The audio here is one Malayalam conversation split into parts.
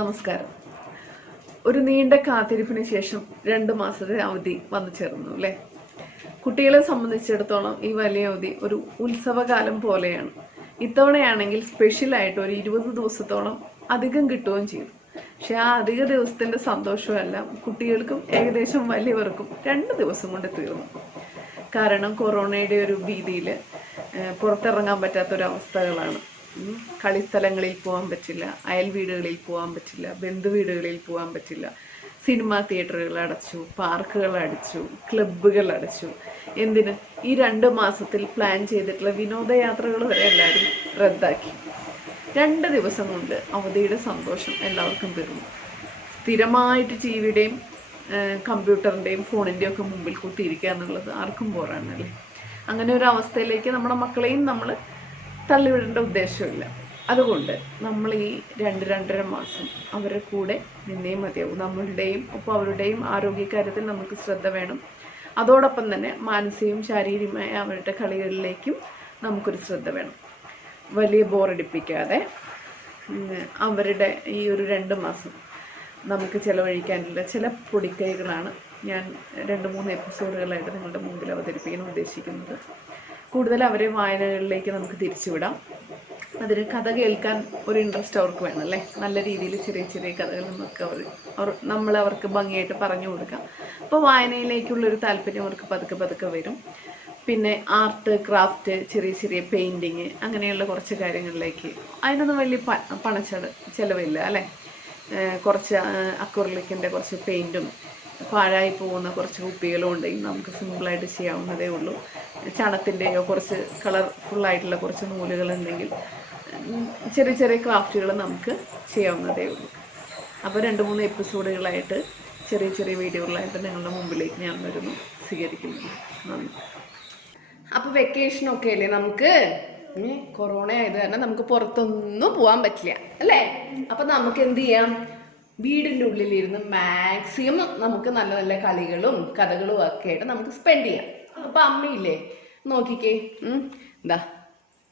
നമസ്കാരം. ഒരു നീണ്ട കാത്തിരിപ്പിന് ശേഷം 2 മാസത്തെ അവധി വന്നു ചേർന്നു അല്ലേ? കുട്ടികളെ സംബന്ധിച്ചിടത്തോളം ഈ വലിയ അവധി ഒരു ഉത്സവകാലം പോലെയാണ്. ഇത്തവണയാണെങ്കിൽ സ്പെഷ്യലായിട്ട് ഒരു 20 ദിവസത്തോളം അധികം കിട്ടുകയും ചെയ്തു. പക്ഷെ ആ അധിക ദിവസത്തിന്റെ സന്തോഷമെല്ലാം കുട്ടികൾക്കും ഏകദേശം വലിയവർക്കും 2 ദിവസം കൊണ്ട് തീർന്നു. കാരണം കൊറോണയുടെ ഒരു ഭീതിയിൽ പുറത്തിറങ്ങാൻ പറ്റാത്തൊരവസ്ഥകളാണ്. കളിസ്ഥലങ്ങളിൽ പോകാൻ പറ്റില്ല, അയൽ വീടുകളിൽ പോകാൻ പറ്റില്ല, ബന്ധുവീടുകളിൽ പോകാൻ പറ്റില്ല, സിനിമാ തിയേറ്ററുകൾ അടച്ചു, പാർക്കുകൾ അടച്ചു, ക്ലബ്ബുകൾ അടച്ചു. എന്തിന് ഈ 2 മാസത്തിൽ പ്ലാൻ ചെയ്തിട്ടുള്ള വിനോദയാത്രകൾ വരെ എല്ലാവരും റദ്ദാക്കി. 2 ദിവസം കൊണ്ട് അവധിയുടെ സന്തോഷം എല്ലാവർക്കും തീർന്നു. സ്ഥിരമായിട്ട് ടിവിയുടെയും കമ്പ്യൂട്ടറിൻ്റെയും ഫോണിൻ്റെയും ഒക്കെ മുമ്പിൽ കൂട്ടിയിരിക്കുക എന്നുള്ളത് ആർക്കും പോരാണല്ലേ. അങ്ങനെ ഒരു അവസ്ഥയിലേക്ക് നമ്മുടെ മക്കളെയും നമ്മൾ തള്ളിവിടേണ്ട ഉദ്ദേശമില്ല. അതുകൊണ്ട് നമ്മൾ ഈ 2-2.5 മാസം അവരുടെ കൂടെ നിന്നേ മതിയാവും. നമ്മളുടെയും ഒപ്പം അവരുടെയും ആരോഗ്യകാര്യത്തിൽ നമുക്ക് ശ്രദ്ധ വേണം. അതോടൊപ്പം തന്നെ മാനസികവും ശാരീരികമായ അവരുടെ കളികളിലേക്കും നമുക്കൊരു ശ്രദ്ധ വേണം. വലിയ ബോറടിപ്പിക്കാതെ അവരുടെ ഈ ഒരു 2 മാസം നമുക്ക് ചിലവഴിക്കാനുള്ള ചില പൊടിക്കൈകളാണ് ഞാൻ 2-3 എപ്പിസോഡുകളായിട്ട് നിങ്ങളുടെ മുമ്പിൽ അവതരിപ്പിക്കാൻ ഉദ്ദേശിക്കുന്നത്. കൂടുതൽ അവരെ വായനകളിലേക്ക് നമുക്ക് തിരിച്ചുവിടാം. അതിന് കഥ കേൾക്കാൻ ഒരു ഇൻട്രസ്റ്റ് അവർക്ക് വേണം അല്ലേ. നല്ല രീതിയിൽ ചെറിയ ചെറിയ കഥകൾ നമുക്ക് നമ്മൾ അവർക്ക് ഭംഗിയായിട്ട് പറഞ്ഞു കൊടുക്കാം. അപ്പോൾ വായനയിലേക്കുള്ളൊരു താല്പര്യം അവർക്ക് പതുക്കെ വരും. പിന്നെ ആർട്ട്, ക്രാഫ്റ്റ്, ചെറിയ ചെറിയ പെയിൻറ്റിങ്, അങ്ങനെയുള്ള കുറച്ച് കാര്യങ്ങളിലേക്ക് അതിനൊന്നും വലിയ ചിലവില്ല അല്ലേ. കുറച്ച് അക്രിലിക്കിൻ്റെ കുറച്ച് പെയിൻറ്റും പാഴായി പോകുന്ന കുറച്ച് കുപ്പികളും ഉണ്ടെങ്കിൽ നമുക്ക് സിമ്പിളായിട്ട് ചെയ്യാവുന്നതേ ഉള്ളൂ. ചണത്തിൻ്റെയോ കുറച്ച് കളർഫുള്ളായിട്ടുള്ള കുറച്ച് നൂലുകളുണ്ടെങ്കിൽ ചെറിയ ചെറിയ ക്രാഫ്റ്റുകൾ നമുക്ക് ചെയ്യാവുന്നതേ ഉള്ളൂ. അപ്പോൾ 2-3 എപ്പിസോഡുകളായിട്ട് ചെറിയ ചെറിയ വീഡിയോകളായിട്ട് നിങ്ങളുടെ മുമ്പിലേക്ക് ഞാൻ വരുന്നു, സ്വീകരിക്കുന്നു. നന്ദി. അപ്പോൾ വെക്കേഷനൊക്കെ അല്ലേ, നമുക്ക് കൊറോണ ആയത് കാരണം നമുക്ക് പുറത്തൊന്നും പോകാൻ പറ്റില്ല അല്ലേ. അപ്പം നമുക്ക് എന്ത് ചെയ്യാം, വീടിൻ്റെ ഉള്ളിലിരുന്ന് മാക്സിമം നമുക്ക് നല്ല നല്ല കളികളും കഥകളും ഒക്കെ ആയിട്ട് നമുക്ക് സ്പെൻഡ് ചെയ്യാം. അപ്പം അമ്മയില്ലേ, നോക്കിക്കേ,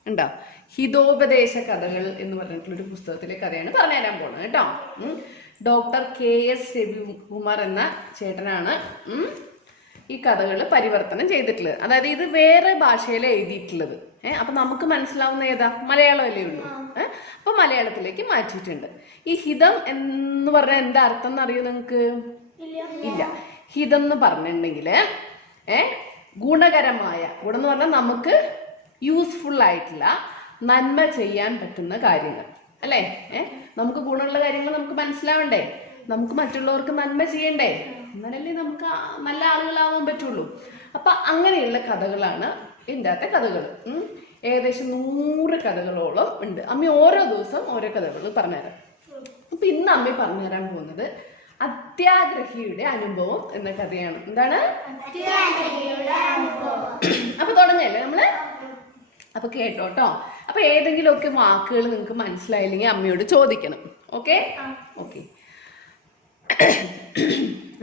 ഉണ്ടോ ഹിതോപദേശ കഥകൾ എന്ന് പറഞ്ഞിട്ടുള്ളൊരു പുസ്തകത്തിലെ കഥയാണ് പറഞ്ഞുതരാൻ പോകുന്നത് കേട്ടോ. ഡോക്ടർ KS രവികുമാർ എന്ന ചേട്ടനാണ് ഈ കഥകൾ പരിവർത്തനം ചെയ്തിട്ടുള്ളത്. അതായത് ഇത് വേറെ ഭാഷയിലാണ് എഴുതിയിട്ടുള്ളത്. അപ്പം നമുക്ക് മനസ്സിലാവുന്ന ഏതാ, മലയാളമല്ലേ ഉള്ളൂ. അപ്പം മലയാളത്തിലേക്ക് മാറ്റിയിട്ടുണ്ട്. ഈ ഹിതം എന്ന് പറഞ്ഞാൽ എന്താ അർത്ഥം എന്നറിയോ നിങ്ങൾക്ക്? ഇല്ല. ഹിതം എന്ന് പറഞ്ഞിട്ടുണ്ടെങ്കിൽ ഗുണകരമായ, ഗുണം എന്ന് പറഞ്ഞാൽ നമുക്ക് യൂസ്ഫുൾ ആയിട്ടുള്ള നന്മ ചെയ്യാൻ പറ്റുന്ന കാര്യങ്ങൾ അല്ലേ. നമുക്ക് ഗുണമുള്ള കാര്യങ്ങൾ നമുക്ക് മനസ്സിലാവണ്ടേ, നമുക്ക് മറ്റുള്ളവർക്ക് നന്മ ചെയ്യണ്ടേ, എന്നാലല്ലേ നമുക്ക് നല്ല ആളുകളാവാൻ പറ്റുള്ളൂ. അപ്പം അങ്ങനെയുള്ള കഥകളാണ് ഇതിൻ്റെ അകത്തെ കഥകൾ. ഏകദേശം 100 കഥകളോളം ഉണ്ട്. അമ്മ ഓരോ ദിവസം ഓരോ കഥകൾ പറഞ്ഞുതരാം. അപ്പം ഇന്ന് അമ്മ പറഞ്ഞുതരാൻ പോകുന്നത് അത്യാഗ്രഹിയുടെ അനുഭവം എന്ന കഥയാണ്. എന്താണ്? അപ്പൊ തുടങ്ങല്ലേ നമ്മള്. അപ്പൊ കേട്ടോട്ടോ. അപ്പൊ ഏതെങ്കിലുമൊക്കെ വാക്കുകൾ നിങ്ങൾക്ക് മനസ്സിലായില്ലെങ്കിൽ അമ്മയോട് ചോദിക്കണം. ഓക്കെ.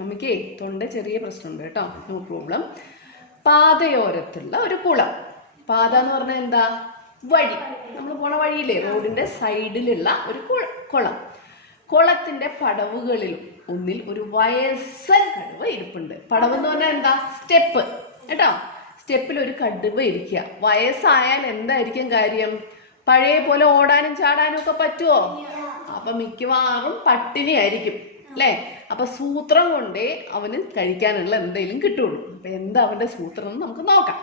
അമ്മയ്ക്ക് തൊണ്ട ചെറിയ പ്രശ്നമുണ്ട് കേട്ടോ, നോ പ്രോബ്ലം. പാതയോരത്തുള്ള ഒരു കുളം. പാത എന്ന് പറഞ്ഞാൽ എന്താ, വഴി, നമ്മൾ പോണ വഴിയില്ലേ, റോഡിന്റെ സൈഡിലുള്ള ഒരു കുളം. കുളത്തിന്റെ പടവുകളിൽ ഒന്നിൽ ഒരു വയസ്സൻ കടുവ ഇരിപ്പുണ്ട്. പടവ് എന്ന് പറഞ്ഞാൽ എന്താ, സ്റ്റെപ്പ് കേട്ടോ. സ്റ്റെപ്പിൽ ഒരു കടുവ ഇരിക്കുക. വയസ്സായാൽ എന്തായിരിക്കും കാര്യം, പഴയ പോലെ ഓടാനും ചാടാനും ഒക്കെ പറ്റുമോ? അപ്പൊ മിക്കവാറും പട്ടിണി ആയിരിക്കും അല്ലേ. അപ്പൊ സൂത്രം കൊണ്ടേ അവന് കഴിക്കാനുള്ള എന്തെങ്കിലും കിട്ടുള്ളൂ. അപ്പൊ എന്താ അവന്റെ സൂത്രം എന്ന് നമുക്ക് നോക്കാം.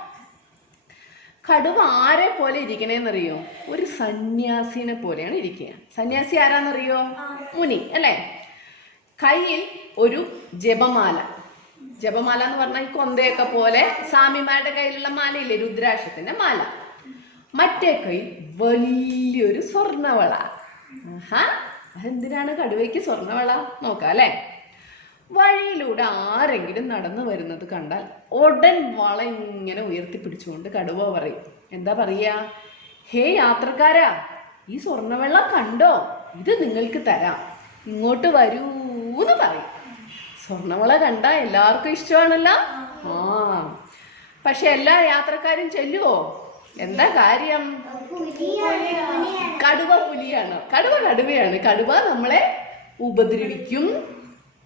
കടുവ ആരെ പോലെ ഇരിക്കണേന്നറിയോ? ഒരു സന്യാസിനെ പോലെയാണ് ഇരിക്കുക. സന്യാസി ആരാന്നറിയോ? മുനി അല്ലേ. കയ്യിൽ ഒരു ജപമാല. ജപമാല എന്ന് പറഞ്ഞാൽ ഈ കൊന്തയൊക്കെ പോലെ സ്വാമിമാരുടെ കയ്യിലുള്ള മാലയില്ലേ, രുദ്രാക്ഷത്തിന്റെ മാല. മറ്റേ കൈ വലിയൊരു സ്വർണവള. അതെന്തിനാണ് കടുവയ്ക്ക് സ്വർണവള? നോക്കാം അല്ലേ. വഴിയിലൂടെ ആരെങ്കിലും നടന്നു വരുന്നത് കണ്ടാൽ ഉടൻ വള ഇങ്ങനെ ഉയർത്തിപ്പിടിച്ചുകൊണ്ട് കടുവ പറയും. എന്താ പറയാ? ഹേ യാത്രക്കാരാ, ഈ സ്വർണവെള്ള കണ്ടോ? ഇത് നിങ്ങൾക്ക് തരാം, ഇങ്ങോട്ട് വരൂന്ന് പറയും. സ്വർണവള കണ്ട എല്ലാവർക്കും ഇഷ്ടമാണല്ലോ. പക്ഷെ എല്ലാ യാത്രക്കാരും ചെല്ലുവോ? എന്താ കാര്യം? കടുവ പുലിയാണ്, കടുവയാണ്. കടുവ നമ്മളെ ഉപദ്രവിക്കും,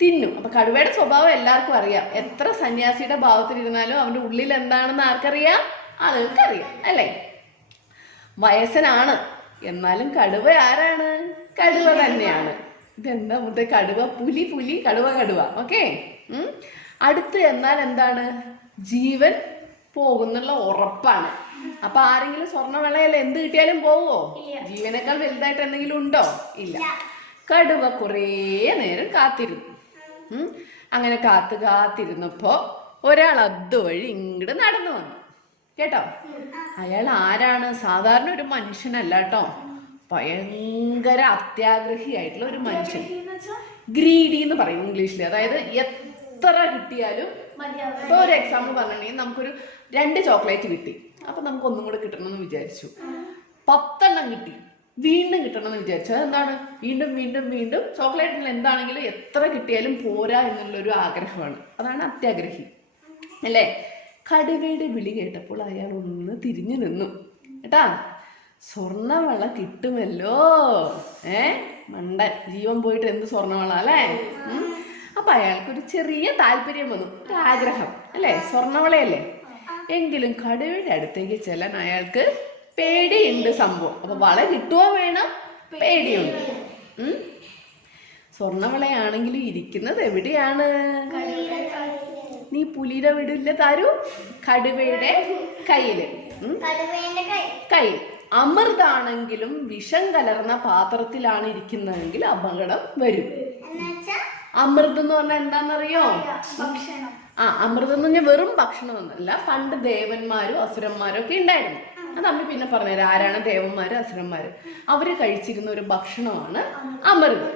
തിന്നും. അപ്പൊ കടുവയുടെ സ്വഭാവം എല്ലാവർക്കും അറിയാം. എത്ര സന്യാസിയുടെ ഭാവത്തിലിരുന്നാലും അവന്റെ ഉള്ളിൽ എന്താണെന്ന് ആർക്കറിയാം? ആളുകൾക്കറിയാം, അല്ലേ? വയസ്സനാണ്, എന്നാലും കടുവ ആരാണ്? കടുവ തന്നെയാണ്. ഇതെന്താ മുതൽ കടുവ? പുലി പുലി, കടുവ കടുവ. ഓക്കെ. അടുത്ത് എന്നാൽ എന്താണ്? ജീവൻ പോകുന്നുള്ള ഉറപ്പാണ്. അപ്പൊ ആരെങ്കിലും സ്വർണ്ണവളയല്ല എന്ത് കിട്ടിയാലും പോവോ? ജീവനേക്കാൾ വലുതായിട്ട് എന്തെങ്കിലും ഉണ്ടോ? ഇല്ല. കടുവ കുറേ നേരം കാത്തിരുന്നു. അങ്ങനെ കാത്തിരുന്നപ്പോ ഒരാൾ അതുവഴി ഇങ്ങോട്ട് നടന്നു വന്നു. കേട്ടോ? അയാൾ ആരാണ്? സാധാരണ ഒരു മനുഷ്യനല്ല കേട്ടോ, ഭയങ്കര അത്യാഗ്രഹിയായിട്ടുള്ള ഒരു മനുഷ്യൻ. ഗ്രീഡി എന്ന് പറയും ഇംഗ്ലീഷിൽ. അതായത് എത്ര കിട്ടിയാലും, ഇപ്പൊ ഒരു എക്സാമ്പിൾ പറഞ്ഞിട്ടുണ്ടെങ്കിൽ നമുക്കൊരു 2 ചോക്ലേറ്റ് കിട്ടി, അപ്പൊ നമുക്ക് ഒന്നും കൂടെ കിട്ടണമെന്ന് വിചാരിച്ചു. 10 എണ്ണം കിട്ടി, വീണ്ടും കിട്ടണമെന്ന് വിചാരിച്ചു. അതെന്താണ്? വീണ്ടും വീണ്ടും വീണ്ടും ചോക്ലേറ്റിൽ എന്താണെങ്കിലും എത്ര കിട്ടിയാലും പോരാ എന്നുള്ളൊരു ആഗ്രഹമാണ്. അതാണ് അത്യാഗ്രഹി, അല്ലേ? കടുവയുടെ വിളി കേട്ടപ്പോൾ അയാൾ ഒന്ന് തിരിഞ്ഞു നിന്നു. കേട്ടാ, സ്വർണ്ണവള കിട്ടുമല്ലോ. മണ്ടൻ, ജീവൻ പോയിട്ട് എന്ത് സ്വർണ്ണവള, അല്ലേ? അപ്പൊ അയാൾക്കൊരു ചെറിയ താല്പര്യം വന്നു, ഒരു ആഗ്രഹം, അല്ലേ? സ്വർണ്ണവളയല്ലേ? എങ്കിലും കടുവയുടെ അടുത്തേക്ക് ചെല്ലാൻ അയാൾക്ക് പേടിയുണ്ട് സംഭവം. അപ്പൊ വള കിട്ടുവോ വേണം, പേടിയുണ്ട്. സ്വർണ്ണവളയാണെങ്കിലും ഇരിക്കുന്നത് എവിടെയാണ്? നീ പുലിയുടെ വീടില്ല താരു, കടുവയുടെ കയ്യില്. കയ്യിൽ. അമൃതാണെങ്കിലും വിഷം കലർന്ന പാത്രത്തിലാണ് ഇരിക്കുന്നതെങ്കിൽ അപകടം വരും. അമൃതം എന്ന് പറഞ്ഞാൽ എന്താണെന്നറിയോ? അമൃതം എന്ന് പറഞ്ഞാൽ വെറും ഭക്ഷണമൊന്നുമല്ല. പണ്ട് ദേവന്മാരും അസുരന്മാരും ഒക്കെ ഉണ്ടായിരുന്നു. അത് അമ്മ പിന്നെ പറഞ്ഞുതരാം ആരാണ് ദേവന്മാരും അസുരന്മാരും. അവര് കഴിച്ചിരുന്ന ഒരു ഭക്ഷണമാണ് അമൃതം.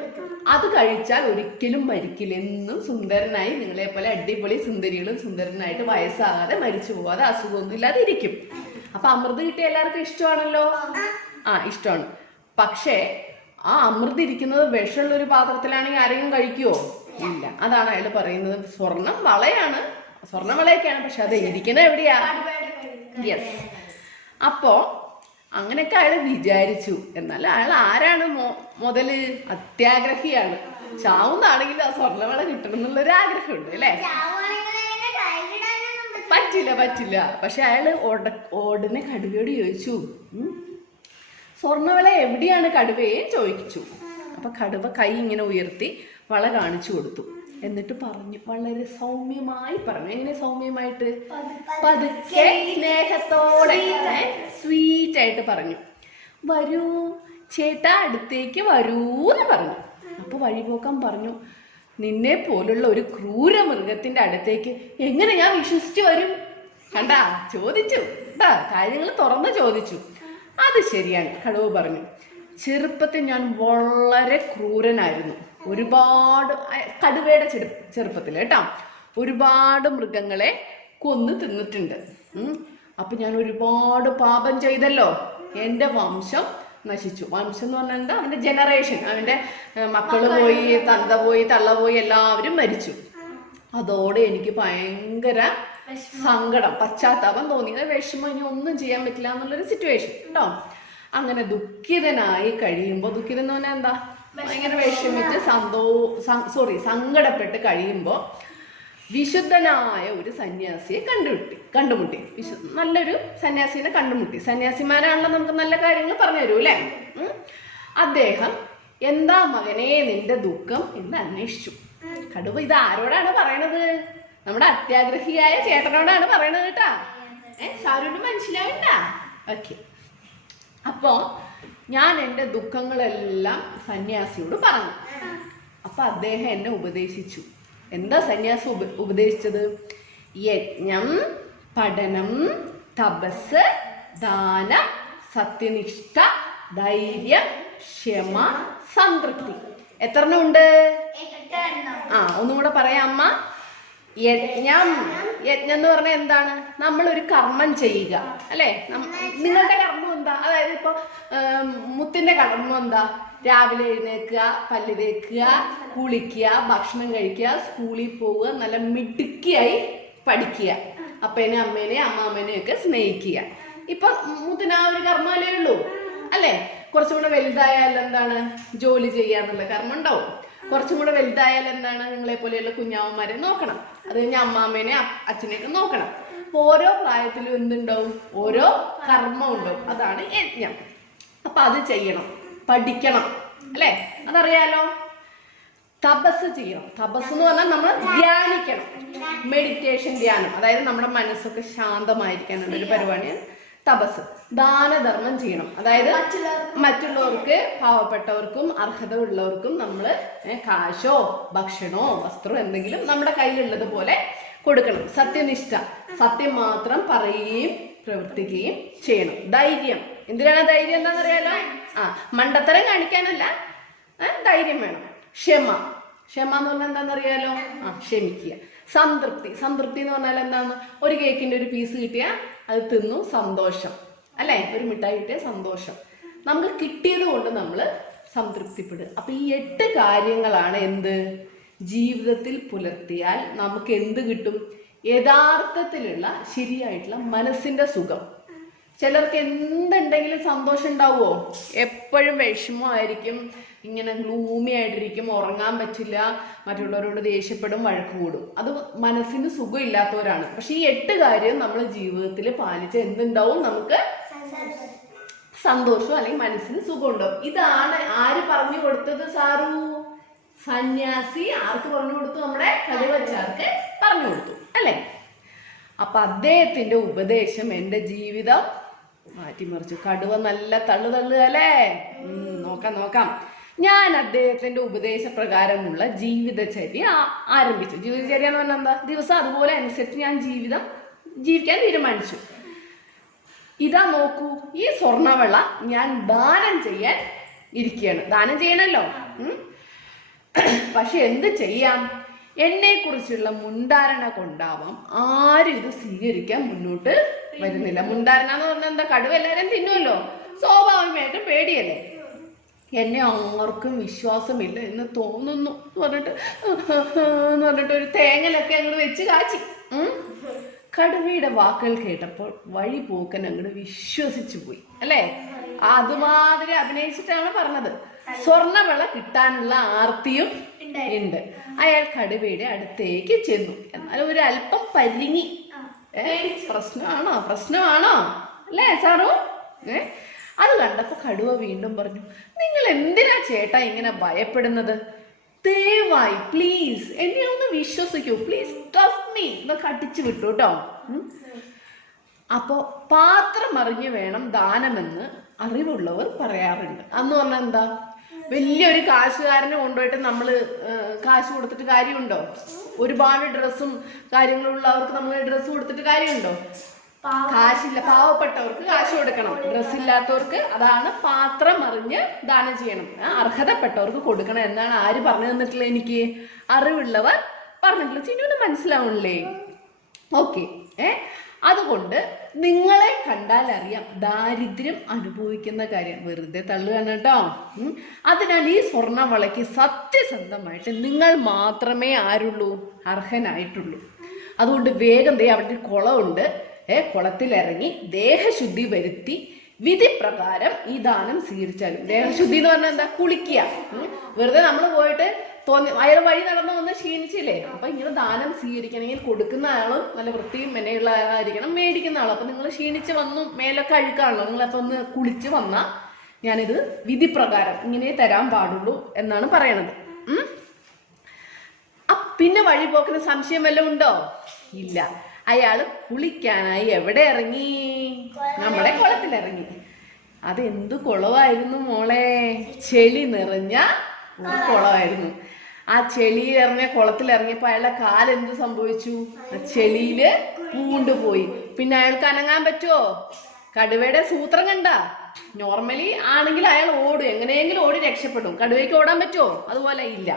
അത് കഴിച്ചാൽ ഒരിക്കലും മരിക്കില്ല. എന്നും സുന്ദരനായി, നിങ്ങളെ പോലെ അടിപൊളി സുന്ദരികളും സുന്ദരനായിട്ട് വയസ്സാകാതെ മരിച്ചു പോകാതെ അസുഖമൊന്നും ഇല്ലാതെ ഇരിക്കും. അപ്പൊ അമൃത് കിട്ടിയ എല്ലാവർക്കും ഇഷ്ടമാണല്ലോ. ഇഷ്ടമാണ്. പക്ഷേ ആ അമൃത് ഇരിക്കുന്നത് വിഷമുള്ള ഒരു പാത്രത്തിലാണെങ്കിൽ ആരെങ്കിലും കഴിക്കുവോ? ഇല്ല. അതാണ് അയാൾ പറയുന്നത്. സ്വർണം വളയാണ്, സ്വർണ്ണ വളയൊക്കെയാണ്, പക്ഷെ അത് ഇരിക്കുന്നത് എവിടെയാ? യെസ്. അപ്പോ അങ്ങനെയൊക്കെ അയാൾ വിചാരിച്ചു. എന്നാൽ അയാൾ ആരാണ്? മുതല് അത്യാഗ്രഹിയാണ്. ചാവുന്നാണെങ്കിൽ ആ സ്വർണ്ണവള കിട്ടണം എന്നുള്ളൊരു ആഗ്രഹമുണ്ട്, അല്ലേ? പറ്റില്ല. പക്ഷെ അയാള് ഓടനെ കടുവയോട് ചോദിച്ചു, സ്വർണ്ണവള എവിടെയാണ് കടുവയെ ചോദിച്ചു. അപ്പൊ കടുവ കൈ ഇങ്ങനെ ഉയർത്തി വള കാണിച്ചു കൊടുത്തു. എന്നിട്ട് പറഞ്ഞു, വളരെ സൗമ്യമായി പറഞ്ഞു. എങ്ങനെ സൗമ്യമായിട്ട്? പതുക്കെ, സ്നേഹത്തോടെ, സ്വീറ്റ് ആയിട്ട് പറഞ്ഞു. വരൂ ചേട്ടാ, അടുത്തേക്ക് വരൂന്ന് പറഞ്ഞു. അപ്പൊ വഴിപോക്കൻ പറഞ്ഞു, നിന്നെ പോലുള്ള ഒരു ക്രൂര മൃഗത്തിന്റെ അടുത്തേക്ക് എങ്ങനെ ഞാൻ വിശ്വസിച്ചു വരും? കണ്ടാ, ചോദിച്ചു കേട്ടാ, കാര്യങ്ങൾ തുറന്ന് ചോദിച്ചു. അത് ശരിയാണ്, കടുവ പറഞ്ഞു. ചെറുപ്പത്തിൽ ഞാൻ വളരെ ക്രൂരനായിരുന്നു. ഒരുപാട്, കടുവയുടെ ചെറുപ്പത്തിൽ കേട്ടോ, ഒരുപാട് മൃഗങ്ങളെ കൊന്നു തിന്നിട്ടുണ്ട്. അപ്പൊ ഞാൻ ഒരുപാട് പാപം ചെയ്തല്ലോ. എൻ്റെ വംശം നശിച്ചു. വംശം എന്ന് പറഞ്ഞാൽ എന്താ? അവന്റെ ജനറേഷൻ, അവന്റെ മക്കള് പോയി, തന്ത പോയി, തള്ള പോയി, എല്ലാവരും മരിച്ചു. അതോടെ എനിക്ക് ഭയങ്കര സങ്കടം, പശ്ചാത്താപം തോന്നി. വിഷമം, ഇനി ഒന്നും ചെയ്യാൻ പറ്റില്ല എന്നുള്ളൊരു സിറ്റുവേഷൻ കേട്ടോ. അങ്ങനെ ദുഃഖിതനായി കഴിയുമ്പോൾ, ദുഃഖിതൻ എന്ന് പറഞ്ഞാൽ എന്താ? ഭയങ്കര വിഷമിച്ച് സങ്കടപ്പെട്ട് കഴിയുമ്പോൾ വിശുദ്ധനായ ഒരു സന്യാസിയെ കണ്ടുമുട്ടി. നല്ലൊരു സന്യാസിനെ കണ്ടുമുട്ടി. സന്യാസിമാരാണല്ലോ നമുക്ക് നല്ല കാര്യങ്ങൾ പറഞ്ഞു തരൂ, അല്ലേ? അദ്ദേഹം, എന്താ മകനെ നിന്റെ ദുഃഖം എന്ന് അന്വേഷിച്ചു. കടുവ ഇത് ആരോടാണ് പറയണത്? നമ്മുടെ അത്യാഗ്രഹിയായ ചേട്ടനോടാണ് പറയണത് കേട്ടാ. ഷാരൂന് മനസ്സിലായിട്ടാ? ഓക്കെ. അപ്പോ ഞാൻ എൻ്റെ ദുഃഖങ്ങളെല്ലാം സന്യാസിയോട് പറഞ്ഞു. അപ്പൊ അദ്ദേഹം എന്നെ ഉപദേശിച്ചു. എന്താ സന്യാസി ഉപദേശിച്ചത്? യജ്ഞം, പഠനം, തപസ്, ദാനം, സത്യനിഷ്ഠ, ധൈര്യം, ക്ഷമ, സംതൃപ്തി. എത്ര എണ്ണം ഉണ്ട്? ഒന്നും കൂടെ പറയാം അമ്മ. യജ്ഞം എന്ന് പറഞ്ഞാൽ എന്താണ്? നമ്മളൊരു കർമ്മം ചെയ്യുക, അല്ലെ? നിങ്ങളുടെ കർമ്മം എന്താ? അതായത് ഇപ്പൊ മുത്തിന്റെ കർമ്മം എന്താ? രാവിലെ എഴുന്നേൽക്കുക, പല്ല് തേക്കുക, കുളിക്കുക, ഭക്ഷണം കഴിക്കുക, സ്കൂളിൽ പോവുക, നല്ല മിടുക്കിയായി പഠിക്കുക, അപ്പനെ അമ്മേനെ അമ്മാമ്മേനെ ഒക്കെ സ്നേഹിക്കുക. ഇപ്പൊ മുത്തിന് ആ ഒരു കർമ്മമല്ലേ ഉള്ളൂ, അല്ലേ? കുറച്ചുകൂടെ വലുതായാൽ എന്താണ്? ജോലി ചെയ്യാന്നുള്ള കർമ്മം ഉണ്ടാവും. കുറച്ചും കൂടെ വലുതായാൽ എന്താണ്, നിങ്ങളെ പോലെയുള്ള കുഞ്ഞാവന്മാരെ നോക്കണം, അത് കഴിഞ്ഞ് അമ്മാമ്മേനെ അച്ഛനെയൊക്കെ നോക്കണം. അപ്പൊ ഓരോ പ്രായത്തിലും എന്തുണ്ടാവും, ഓരോ കർമ്മം ഉണ്ടാവും. അതാണ് യജ്ഞം. അപ്പൊ അത് ചെയ്യണം, പഠിക്കണം, അല്ലെ? അതറിയാലോ. തപസ് ചെയ്യണം. തപസ് എന്ന് പറഞ്ഞാൽ നമ്മൾ ധ്യാനിക്കണം. മെഡിറ്റേഷൻ, ധ്യാനം. അതായത് നമ്മുടെ മനസ്സൊക്കെ ശാന്തമായിരിക്കാനുള്ള ഒരു പരിപാടിയാണ് തപസ്. ദാനധർമ്മം ചെയ്യണം. അതായത് മറ്റുള്ളവർക്ക്, പാവപ്പെട്ടവർക്കും അർഹത ഉള്ളവർക്കും നമ്മൾ കാശോ ഭക്ഷണമോ വസ്ത്രമോ എന്തെങ്കിലും നമ്മുടെ കയ്യിലുള്ളത് പോലെ കൊടുക്കണം. സത്യനിഷ്ഠ, സത്യം മാത്രം പറയുകയും പ്രവർത്തിക്കുകയും ചെയ്യണം. ധൈര്യം. എന്തിനാണ് ധൈര്യം? എന്താണെന്നറിയാലോ? മണ്ടത്തരം കാണിക്കാനല്ല, ധൈര്യം വേണം. ക്ഷമ. ക്ഷമ എന്ന് പറഞ്ഞാൽ എന്താണെന്നറിയാലോ? ക്ഷമിക്കുക. സംതൃപ്തി. സംതൃപ്തി എന്ന് പറഞ്ഞാൽ എന്താണ്? ഒരു കേക്കിന്റെ ഒരു പീസ് കിട്ടിയാൽ അത് തിന്നു, സന്തോഷം, അല്ലെ? ഒരു മിഠായി കിട്ടിയ സന്തോഷം. നമുക്ക് കിട്ടിയത് കൊണ്ട് നമ്മൾ സംതൃപ്തിപ്പെടുക. അപ്പൊ ഈ 8 കാര്യങ്ങളാണ് എന്ത്, ജീവിതത്തിൽ പുലർത്തിയാൽ നമുക്ക് എന്ത് കിട്ടും? യഥാർത്ഥത്തിലുള്ള ശരിയായിട്ടുള്ള മനസ്സിന്റെ സുഖം. ചിലർക്ക് എന്തുണ്ടെങ്കിലും സന്തോഷം ഉണ്ടാവുമോ? എപ്പോഴും വിഷമമായിരിക്കും, ഇങ്ങനെ ഗ്ലൂമി ആയിട്ടിരിക്കും, ഉറങ്ങാൻ പറ്റില്ല, മറ്റുള്ളവരോട് ദേഷ്യപ്പെടും, വഴക്ക് കൂടും. അത് മനസ്സിന് സുഖം ഇല്ലാത്തവരാണ്. പക്ഷെ ഈ 8 കാര്യം നമ്മൾ ജീവിതത്തിൽ പാലിച്ച് എന്തുണ്ടാവും? നമുക്ക് സന്തോഷം അല്ലെങ്കിൽ മനസ്സിന് സുഖം ഉണ്ടാവും. ഇതാണ് ആര് പറഞ്ഞു കൊടുത്തത്? സാറു സന്യാസി ആർക്ക് പറഞ്ഞു കൊടുത്തു? നമ്മുടെ കടുവച്ചാർക്ക് പറഞ്ഞു കൊടുത്തു, അല്ലെ? അപ്പൊ അദ്ദേഹത്തിന്റെ ഉപദേശം എൻ്റെ ജീവിതം മാറ്റിമറിച്ചു. കടുവ നല്ല തള്ളുക അല്ലേ? നോക്കാം. ഞാൻ അദ്ദേഹത്തിന്റെ ഉപദേശപ്രകാരമുള്ള ജീവിതചര്യ ആരംഭിച്ചു. ജീവിതചര്യ എന്ന് പറഞ്ഞാൽ എന്താ? ദിവസം അതുപോലെ അനുസരിച്ച് ഞാൻ ജീവിക്കാൻ തീരുമാനിച്ചു. ഇതാ നോക്കൂ, ഈ സ്വർണ്ണവള ഞാൻ ദാനം ചെയ്യാൻ ഇരിക്കുകയാണ്. ദാനം ചെയ്യണല്ലോ. പക്ഷെ എന്ത് ചെയ്യാം? എന്നെ കുറിച്ചുള്ള മുൻധാരണ കൊണ്ടാവാം ആരും ഇത് സ്വീകരിക്കാൻ മുന്നോട്ട് വരുന്നില്ല. മുൻധാരണ എന്ന് പറഞ്ഞാൽ എന്താ? കടുവ എല്ലാവരും തിന്നുമല്ലോ, സ്വാഭാവികമായിട്ടും പേടിയല്ലേ. എന്നെ ആർക്കും വിശ്വാസമില്ല എന്ന് തോന്നുന്നു എന്ന് പറഞ്ഞിട്ട് ഒരു തേങ്ങലൊക്കെ അങ്ങോട്ട് വെച്ച് കാച്ചി. കടുവയുടെ വാക്കുകൾ കേട്ടപ്പോൾ വഴിപോക്കൻ അങ്ങോട്ട് വിശ്വസിച്ചു പോയി, അല്ലേ? അതുമാതിരി അഭിനയിച്ചിട്ടാണ് പറഞ്ഞത്. സ്വർണ്ണവള കിട്ടാനുള്ള ആർത്തിയും ഉണ്ട്. അയാൾ കടുവയുടെ അടുത്തേക്ക് ചെന്നു. എന്നാൽ ഒരു അല്പം പരിങ്ങി. പ്രശ്നമാണോ അല്ലേ സാറു? അത് കണ്ടപ്പോ കടുവ വീണ്ടും പറഞ്ഞു, നിങ്ങൾ എന്തിനാ ചേട്ടാ ഇങ്ങനെ ഭയപ്പെടുന്നത്? ദയവായി പ്ലീസ് എന്നെ ഒന്ന് വിശ്വസിക്കൂ, പ്ലീസ് ട്രസ്റ്റ് മീ എന്നൊക്കെ അടിച്ചു വിട്ടു കേട്ടോ. അപ്പോ പാത്രം അറിഞ്ഞു വേണം ദാനമെന്ന് അറിവുള്ളവർ പറയാറുണ്ട്. അന്ന് പറഞ്ഞാൽ എന്താ? വലിയൊരു കാശുകാരനെ കൊണ്ടുപോയിട്ട് നമ്മൾ കാശ് കൊടുത്തിട്ട് കാര്യമുണ്ടോ? ഒരുപാട് ഡ്രസ്സും കാര്യങ്ങളും ഉള്ളവർക്ക് നമ്മൾ ഡ്രസ്സ് കൊടുത്തിട്ട് കാര്യമുണ്ടോ? കാശില്ല, പാവപ്പെട്ടവർക്ക് കാശ് കൊടുക്കണം. ഡ്രസ്സില്ലാത്തവർക്ക് അതാണ് പാത്രം അറിഞ്ഞ് ദാനം ചെയ്യണം. അർഹതപ്പെട്ടവർക്ക് കൊടുക്കണം എന്നാണ് ആര് പറഞ്ഞു തന്നിട്ടുള്ളത്? എനിക്ക് അറിവുള്ളവർ പറഞ്ഞിട്ടുള്ളത്. ചിന്നുവിന് മനസ്സിലാവണില്ലേ? ഓക്കെ. അതുകൊണ്ട് നിങ്ങളെ കണ്ടാൽ അറിയാം ദാരിദ്ര്യം അനുഭവിക്കുന്ന കാര്യം. വെറുതെ തള്ളുകയാണ് കേട്ടോ. അതിനാൽ ഈ സ്വർണ്ണവളയ്ക്ക് സത്യസന്ധമായിട്ട് നിങ്ങൾ മാത്രമേ ആരുള്ളൂ? അർഹനായിട്ടുള്ളൂ. അതുകൊണ്ട് വേഗം അവിടെ കുളമുണ്ട്, കുളത്തിലിറങ്ങി ദേഹശുദ്ധി വരുത്തി വിധിപ്രകാരം ഈ ദാനം സ്വീകരിച്ചാലും. ദേഹശുദ്ധി എന്ന് പറഞ്ഞാൽ എന്താ? കുളിക്കുക. വെറുതെ നമ്മൾ പോയിട്ട് അയാൾ വഴി നടന്നു വന്ന് ക്ഷീണിച്ചില്ലേ? അപ്പൊ ഇങ്ങനെ ദാനം സ്വീകരിക്കണമെങ്കിൽ കൊടുക്കുന്ന ആളും നല്ല വൃത്തിയും മെനയുള്ള ആളായിരിക്കണം, മേടിക്കുന്ന ആളും. അപ്പൊ നിങ്ങൾ ക്ഷീണിച്ച് വന്നു, മേലൊക്കെ അഴുക്കാണല്ലോ, നിങ്ങളപ്പോ ഒന്ന് കുളിച്ച് വന്നാൽ ഞാനിത് വിധിപ്രകാരം ഇങ്ങനെ തരാൻ പാടുള്ളൂ എന്നാണ് പറയണത്. പിന്നെ വഴി പോക്കുന്ന സംശയം വല്ലതും ഉണ്ടോ? ഇല്ല. അയാള് കുളിക്കാനായി എവിടെ ഇറങ്ങി? നമ്മുടെ കുളത്തിലിറങ്ങി. അതെന്ത് കുളമായിരുന്നു മോളെ? ചെളി നിറഞ്ഞ ഒരു കുളമായിരുന്നു. ആ ചെളിയിലിറങ്ങിയ കുളത്തിലിറങ്ങിയപ്പോ അയാളുടെ കാലെന്ത് സംഭവിച്ചു? ആ ചെളിയില് പൂണ്ടുപോയി. പിന്നെ അയാൾക്ക് അനങ്ങാൻ പറ്റുമോ? കടുവയുടെ സൂത്രം കണ്ട? നോർമലി ആണെങ്കിൽ അയാൾ ഓടും, എങ്ങനെയെങ്കിലും ഓടി രക്ഷപ്പെടും. കടുവയ്ക്ക് ഓടാൻ പറ്റുമോ? അതുപോലെ ഇല്ല,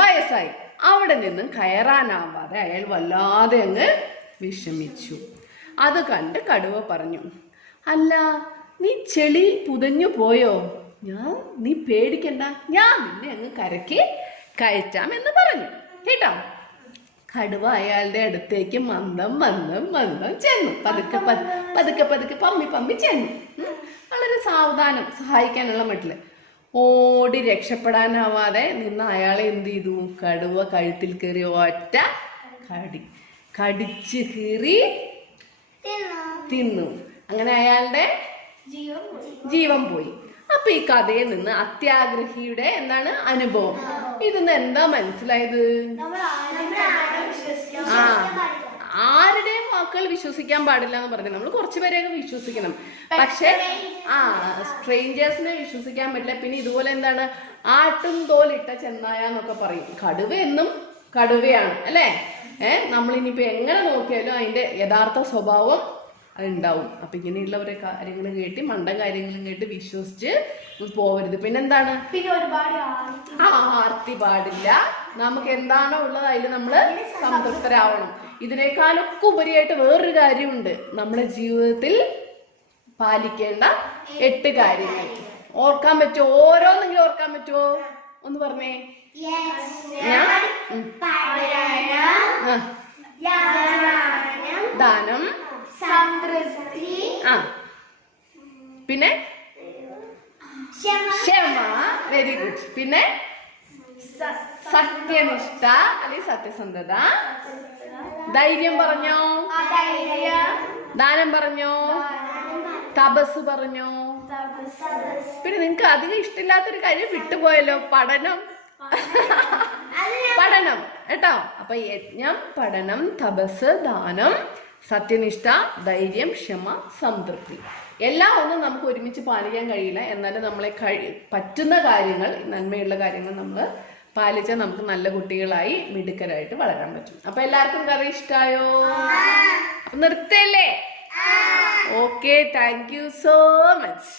വയസ്സായി. അവിടെ നിന്നും കയറാനാവാതെ അയാൾ വല്ലാതെ അങ്ങ് വിഷമിച്ചു. അത് കണ്ട് കടുവ പറഞ്ഞു, അല്ല നീ ചെളി പുതഞ്ഞു പോയോ? നീ പേടിക്കണ്ട, ഞാൻ നിന്നെ അങ്ങ് കരയ്ക്ക് കയറ്റാം എന്ന് പറഞ്ഞു കേട്ടോ. കടുവ അയാളുടെ അടുത്തേക്ക് മന്ദം ചെന്നു. പതുക്കെ പമ്മി ചെന്നു. വളരെ സാവധാനം, സഹായിക്കാനുള്ള മട്ടില്. ഓടി രക്ഷപ്പെടാനാവാതെ നിന്ന് അയാളെ എന്ത് ചെയ്തു? കടുവ കഴുത്തിൽ കയറി ഒറ്റ കടിച്ച് കീറി തിന്നു. അങ്ങനെ അയാളുടെ ജീവൻ പോയി. അപ്പൊ ഈ കഥയിൽ നിന്ന് അത്യാഗ്രഹിയുടെ എന്താണ് അനുഭവം? ഇതിന്ന് എന്താ മനസ്സിലായത്? ആ, ആരുടെയും വാക്കുകൾ വിശ്വസിക്കാൻ പാടില്ല എന്ന് പറഞ്ഞു. നമ്മൾ കുറച്ചുപേരെയൊക്കെ വിശ്വസിക്കണം, പക്ഷെ സ്ട്രേഞ്ചേഴ്സിനെ വിശ്വസിക്കാൻ പറ്റില്ല. പിന്നെ ഇതുപോലെ എന്താണ്, ആട്ടും തോലിട്ട ചെന്നായ എന്നൊക്കെ പറയും. കടുവ എന്നും കടുവയാണ് അല്ലേ? നമ്മളിനിയിപ്പോ എങ്ങനെ നോക്കിയാലും അതിന്റെ യഥാർത്ഥ സ്വഭാവം അതുണ്ടാവും. അപ്പൊ ഇങ്ങനെയുള്ള ഓരോ കാര്യങ്ങൾ കേട്ട് മണ്ട കാര്യങ്ങളും കേട്ട് വിശ്വസിച്ച് പോവരുത്. പിന്നെന്താണ്? പിന്നെ ഒരുപാട് ആർത്തി പാടില്ല. നമുക്ക് എന്താണോ ഉള്ളത് അതിൽ നമ്മള് സംതൃപ്തരാവണം. ഇതിനേക്കാളൊക്കെ ഉപരിയായിട്ട് വേറൊരു കാര്യമുണ്ട്. നമ്മുടെ ജീവിതത്തിൽ പാലിക്കേണ്ട 8 കാര്യങ്ങൾ. ഓർക്കാൻ പറ്റുമോ? ഓരോന്നെങ്കിലും ഓർക്കാൻ പറ്റുമോ? ഒന്ന് പറഞ്ഞേ. ദാനം, സംതൃപ്തി, പിന്നെ ക്ഷമ. Very good. പിന്നെ സത്യനിഷ്ഠ അല്ലെങ്കിൽ സത്യസന്ധത. ധൈര്യം പറഞ്ഞോ? ദാനം പറഞ്ഞോ? തപസ് പറഞ്ഞോ? പിന്നെ നിങ്ങക്ക് അധികം ഇഷ്ടമില്ലാത്തൊരു കാര്യം വിട്ടുപോയല്ലോ, പഠനം. പഠനം കേട്ടോ. അപ്പൊ യജ്ഞം, പഠനം, തപസ്, ദാനം, സത്യനിഷ്ഠ, ധൈര്യം, ക്ഷമ, സംതൃപ്തി. എല്ലാം ഒന്നും നമുക്ക് ഒരുമിച്ച് പാലിക്കാൻ കഴിയില്ല. എന്നാലും നമ്മളെ പറ്റുന്ന കാര്യങ്ങൾ, നന്മയുള്ള കാര്യങ്ങൾ നമ്മൾ പാലിച്ചാൽ നമുക്ക് നല്ല കുട്ടികളായി മിടുക്കരായിട്ട് വളരാൻ പറ്റും. അപ്പൊ എല്ലാവർക്കും കറി ഇഷ്ടായോ? നിർത്തല്ലേ? Okay, thank you so much.